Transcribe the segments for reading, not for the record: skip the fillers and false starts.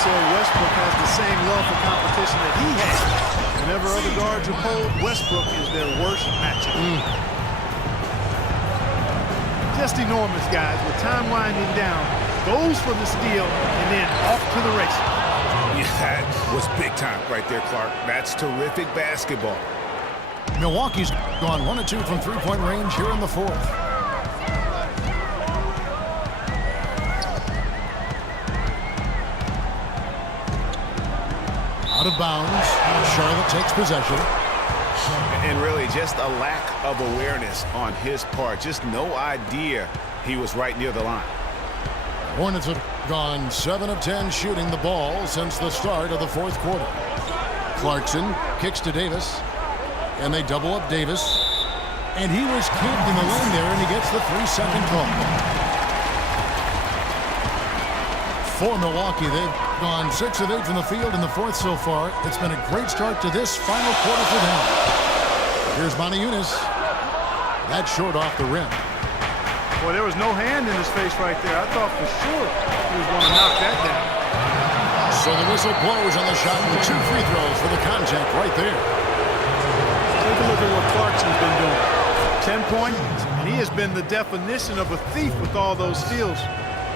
said Westbrook has the same love for competition that he has. Whenever other guards are pulled, Westbrook is their worst matchup. Just enormous, guys. With time winding down, goes for the steal, and then off to the races. Yeah, that was big time right there, Clark. That's terrific basketball. Milwaukee's gone 1 of 2 from three-point range here in the fourth. Out of bounds. Charlotte takes possession. And really just a lack of awareness on his part. Just no idea he was right near the line. Hornets have gone 7 of 10 shooting the ball since the start of the fourth quarter. Clarkson kicks to Davis. And they double up Davis. And he was camped in the lane there, and he gets the 3-second call. For Milwaukee, they've gone 6 of 8 from the field in the fourth so far. It's been a great start to this final quarter for them. Here's Motiejunas. That's short off the rim. Boy, there was no hand in his face right there. I thought for sure he was going to knock that down. So the whistle blows on the shot and 2 free throws for the contact right there. Take a look at what Clarkson's been doing. 10 points, and he has been the definition of a thief with all those steals.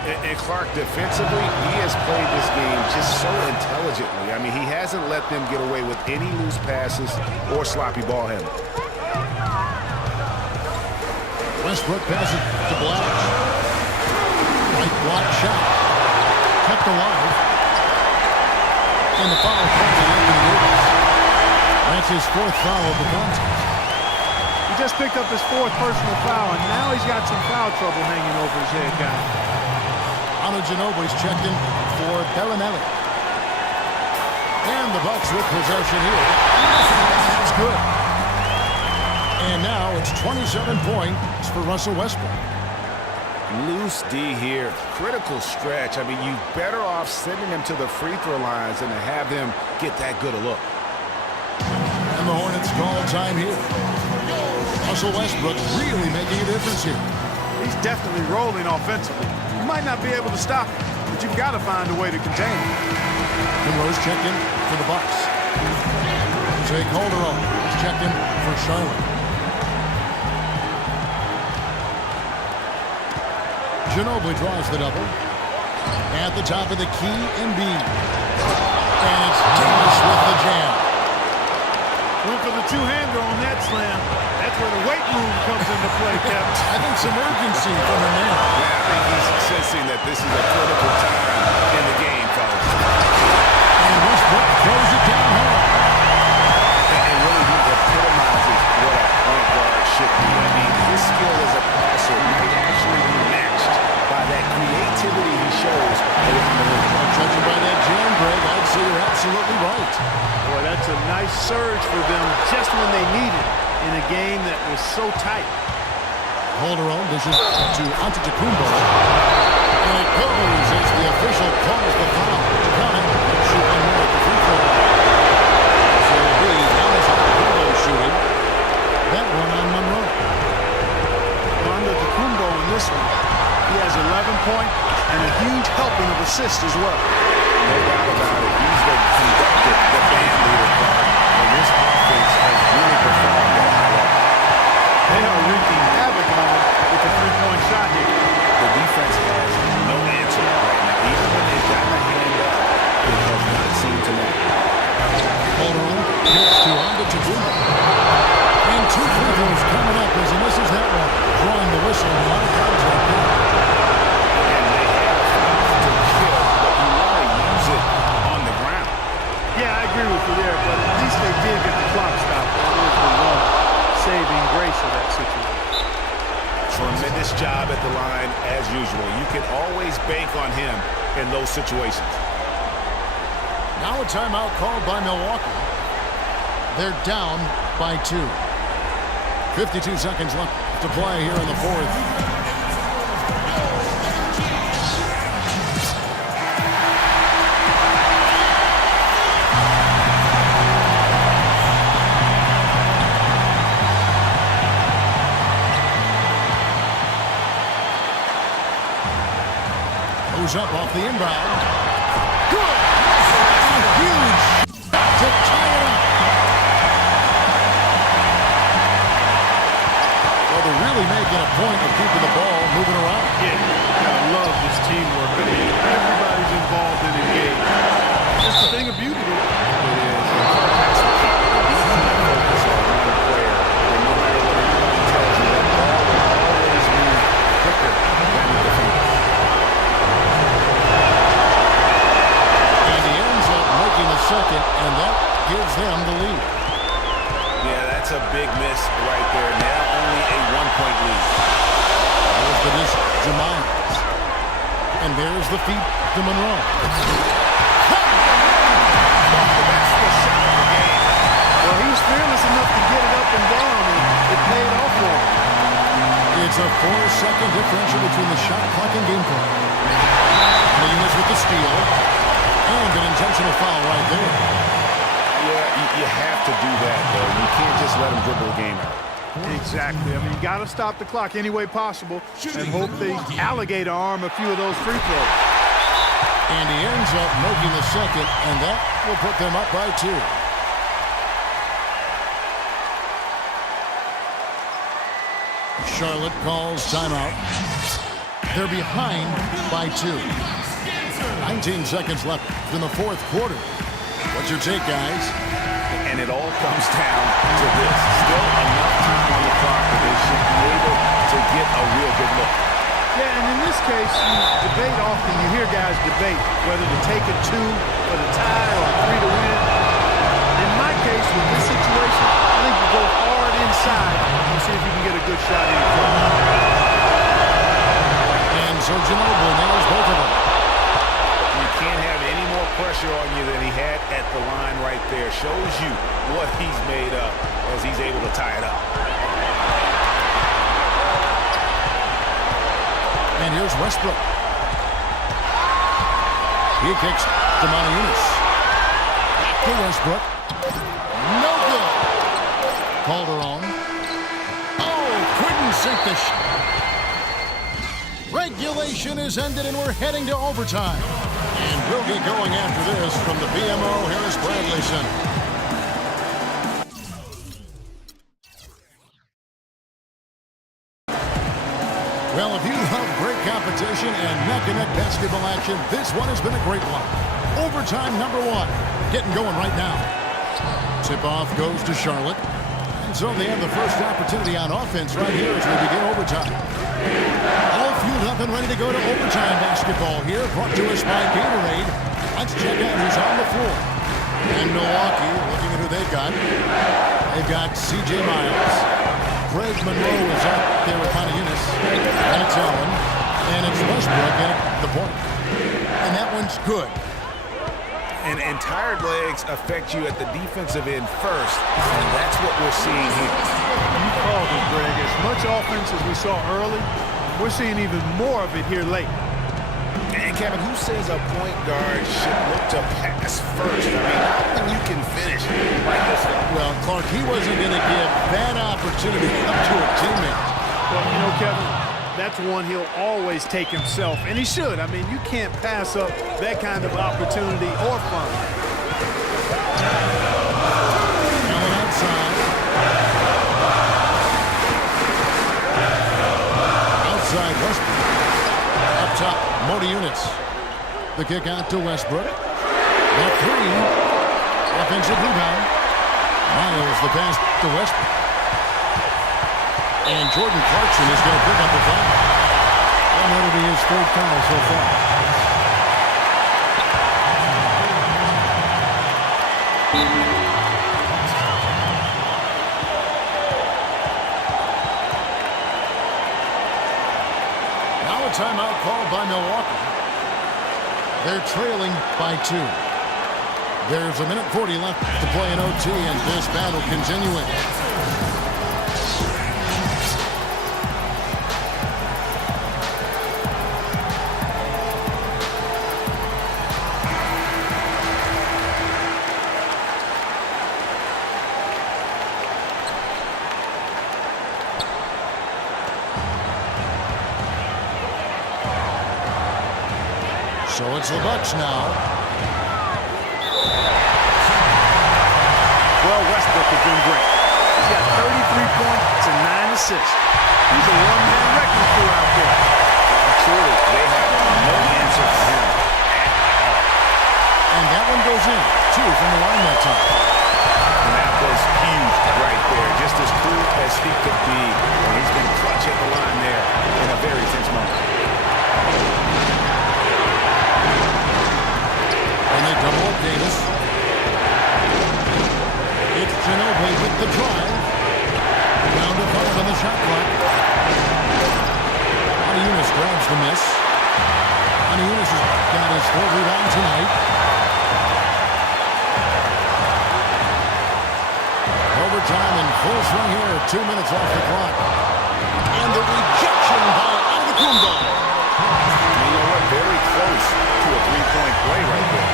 And Clark, defensively, he has played this game just so intelligently. I mean, he hasn't let them get away with any loose passes or sloppy ball handling. Westbrook passes to Black. Right block shot. Kept alive. And the foul comes on Anthony Davis. That's his 4th foul of the contest. He just picked up his 4th personal foul, and now he's got some foul trouble hanging over his head, guys. Manu Ginobili's checked in for Bellinelli. And the Bucks with possession here. It's good. And now it's 27 points for Russell Westbrook. Loose D here. Critical stretch. I mean, you better off sending him to the free throw lines than to have him get that good a look. And the Hornets call time here. Russell Westbrook really making a difference here. He's definitely rolling offensively. You might not be able to stop him, but you've got to find a way to contain him. And Rose checked in for the Bucks. Jay Calderon is checked in for Charlotte. Ginobili draws the double. At the top of the key, Embiid. And it's Davis with the jam. Went for the two-hander on that slam. That's where the weight room comes into play, Kevin. I think some urgency from him there. Yeah, I think he's sensing that this is a critical time in the game, fellas. And Westbrook throws it down hard. And really, he epitomizes what a point guard should be. I mean, his skill as a passer might actually be matched by that creativity he shows around the rim. Judging by that jam, Greg, I'd say you're absolutely right. Boy, that's a nice surge for them just when they need it in a game that was so tight. Calderon dishes to Antetokounmpo. And it goes as the official calls the foul. Coming and shoot one more at the free throw line. So it'll be Giannis Antetokounmpo shooting. That one on Monroe. Antetokounmpo in this one, he has 11 points and a huge helping of assists as well. No doubt about it. He's the conductor, the band leader, and this offense has really performed at a high level. They are wreaking havoc on him with the three-point shot here. The defense has no answer right now. Even when they've gotten a hand up, it has not seemed to matter. Calderon kicks to Antetokounmpo. And 2 free throws coming up as he misses that one. Drawing the whistle and a lot of contact there. And they have found to kill, but you want to use it on the ground. Yeah, I agree with you there, but at least they did get the clock stopped. That was the one saving grace of that situation. Tremendous job at the line as usual. You can always bank on him in those situations. Now a timeout called by Milwaukee. They're down by 2. 52 seconds left to play here in the fourth. Goes up off the inbound. Good! second, and that gives them the lead. Yeah, that's a big miss right there. Now only a 1-point lead. There's the dish to Miles. And there's the feed to Monroe. That's the shot of the game. Well, he's fearless enough to get it up and down, and it paid off for him. It's a 4-second differential between the shot clock and game clock. Williams with the steal. And an intentional foul right there. Yeah, you have to do that, though. You can't just let him dribble the game out. Exactly. I mean, you got to stop the clock any way possible and hope they alligator arm a few of those free throws. And he ends up making the second, and that will put them up by 2. Charlotte calls timeout. They're behind by 2. 19 seconds left in the fourth quarter. What's your take, guys? And it all comes down to this. Still enough time on the clock that they should be able to get a real good look. Yeah, and in this case, you debate often. You hear guys debate whether to take a 2 for the tie or a 3 to win. In my case, with this situation, I think you go hard inside and see if you can get a good shot in front. And Serge Gnabry nails both of them. You can't have any more pressure on you than he had at the line right there. Shows you what he's made of as he's able to tie it up. And here's Westbrook. He kicks to Monteunus. To Westbrook. No good. Calderon. Oh, couldn't sink the shot. Regulation is ended and we're heading to overtime. And we'll get going after this from the BMO Harris Bradley Center. Well, if you love great competition and neck-and-neck basketball action, this one has been a great one. Overtime number 1. Getting going right now. Tip-off goes to Charlotte. And so they have the first opportunity on offense right here as we begin overtime. All fueled up and ready to go to overtime basketball here, brought to us by Gatorade. Let's check out who's on the floor. And Milwaukee, looking at who they've got. They've got C.J. Miles. Greg Monroe is up there with Monteunus. And it's Allen. And it's Westbrook in at the point. And that one's good. And tired legs affect you at the defensive end first, and that's what we're seeing here. You called it, Greg. As much offense as we saw early, we're seeing even more of it here late. And Kevin, who says a point guard should look to pass first? I mean, not when you can finish like this one. Well, Clark, he wasn't going to give that opportunity up to a teammate. Well, you know, Kevin, that's one he'll always take himself, and he should. I mean, you can't pass up that kind of opportunity or fun. Allen outside. Outside Westbrook. Up top, Monteunus. The kick out to Westbrook. The 3. Offensive rebound. Miles the pass to Westbrook. And Jordan Clarkson is going to pick up the foul. And that'll be his 3rd foul so far. Now a timeout called by Milwaukee. They're trailing by 2. There's a minute 40 left to play in OT, and this battle continuing. So it's the Bucks now. Well, Westbrook has been great. He's got 33 points and 9 assists. He's a one-man wrecking crew out there. Truly, they have no answer for him at all. And that one goes in. 2 from the line that time. And that was huge right there. Just as cool as he could be. And he's been clutch at the line there in a very tense moment. And they double up Davis. There's the miss. Unis has got his third rebound tonight. Overtime in full swing here. 2 minutes off the clock. And the rejection by Antetokounmpo. You know what? Very close to a three-point play right there.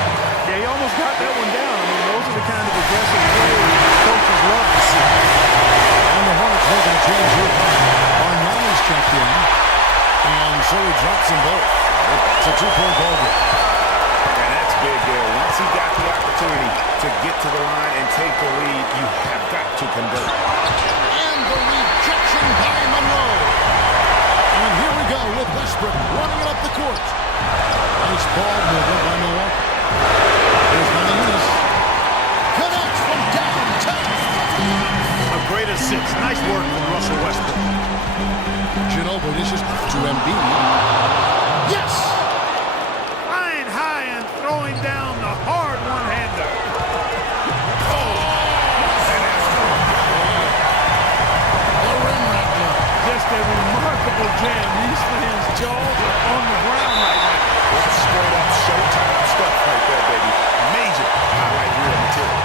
Yeah, he almost got that one down. I mean, those are the kind of aggressive plays coaches love to see. And the Hornets making a change here. Bargnani's checked in. And so he drops them both. It's a two-point ball game. And that's big there. Once he got the opportunity to get to the line and take the lead, you have got to convert. And the rejection by Monroe. And here we go with Westbrook running it up the court. Nice ball movement by Milwaukee. Here's Unis. Connects from downtown. A great assist. Nice work from Russell Westbrook. Ginobili dishes to Embiid. Yes! Flying high and throwing down the hard one-hander. The rim rattler. Just a remarkable jam. These fans' jaws are on the ground right now. That's straight up Showtime stuff right there, baby. Major highlight reel material.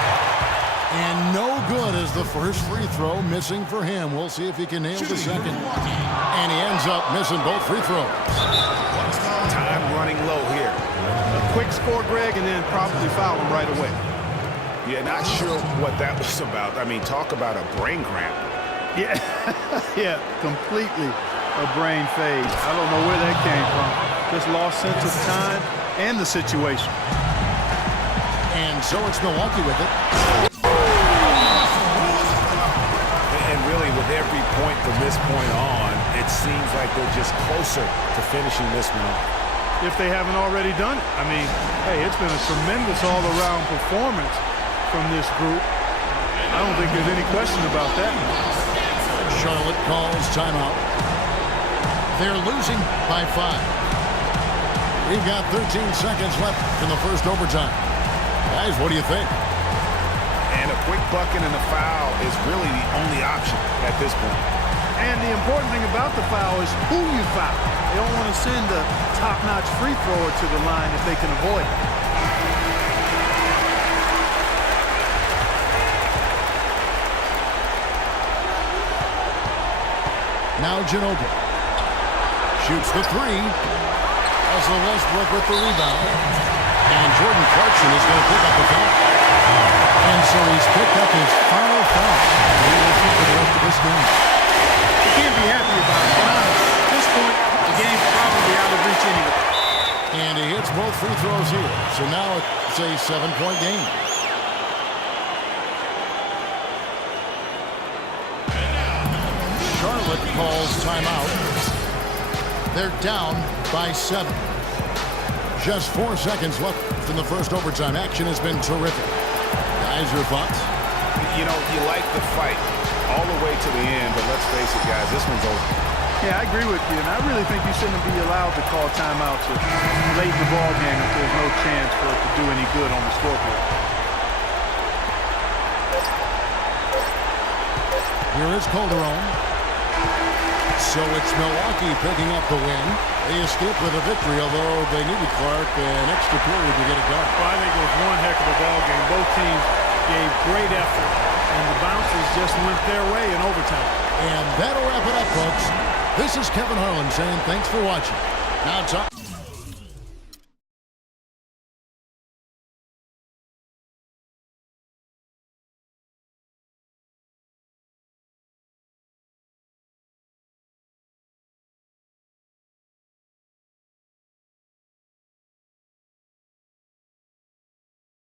And no good is the first free throw, missing for him. We'll see if he can nail the second. And he ends up missing both free throws. Time running low here. A quick score, Greg, and then probably foul him right away. Yeah, not sure what that was about. I mean, talk about a brain cramp. Yeah, yeah, completely a brain phase. I don't know where that came from. Just lost sense of time and the situation. And so it's Milwaukee with it. And really, with every point from this point on, it seems like they're just closer to finishing this one off. If they haven't already done it. I mean, hey, it's been a tremendous all-around performance from this group. I don't think there's any question about that. Charlotte calls timeout. They're losing by 5. We've got 13 seconds left in the first overtime. Guys, what do you think? And a quick bucket and a foul is really the only option at this point. And the important thing about the foul is who you foul. They don't want to send a top-notch free thrower to the line if they can avoid it. Now Ginobili shoots the 3. Russell Westbrook with the rebound. And Jordan Clarkson is going to pick up the foul. And so he's picked up his final foul. And he will shoot for the rest of this game. You can't be happy about it, but at this point, the game's probably out of reach anyway. And he hits both free throws here. So now it's a 7-point game. Charlotte calls timeout. They're down by 7. Just 4 seconds left in the first overtime. Action has been terrific. Guys, your thoughts? You know, you like the fight all the way to the end, but let's face it, guys, this one's over. Yeah, I agree with you, and I really think you shouldn't be allowed to call timeouts late in the ball game if there's no chance for it to do any good on the scoreboard. Here is Calderon. So it's Milwaukee picking up the win. They escaped with a victory, although they needed Clark an extra period to get it done. Well, I think it was one heck of a ball game. Both teams gave great effort, and the bounces just went their way in overtime. And that'll wrap it up, folks. This is Kevin Harlan saying thanks for watching. Now,